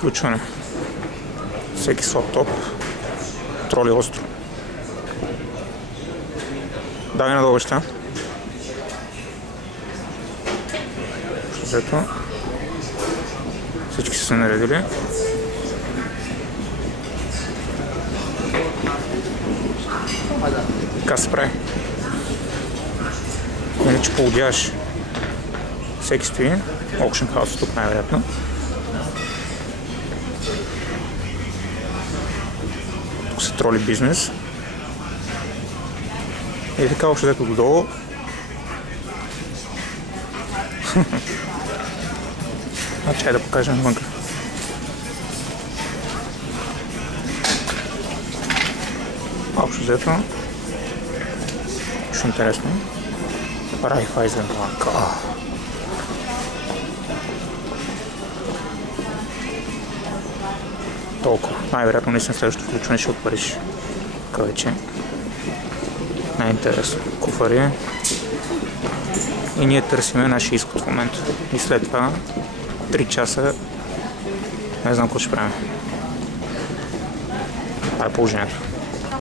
включване. Всеки слаб топ. Троли остро. Дай надолу баща. Взето. Всички са се наредили. Така се прави. Нали, че поудяваш. Всеки стои. Auction House тук най-вероятно. Тук се троли бизнес. И така още дето додолу. Чай да покажем вънка. Общо взето. Нещо интересно. Райфайзен банк. Толкова. Най-вероятно наистина следващото включване ще от Париж. Така вече. Най-интересно. Куфари. И ние търсиме нашия изход в момента. И след това 3 часа не знам какво ще правим. Това е положението.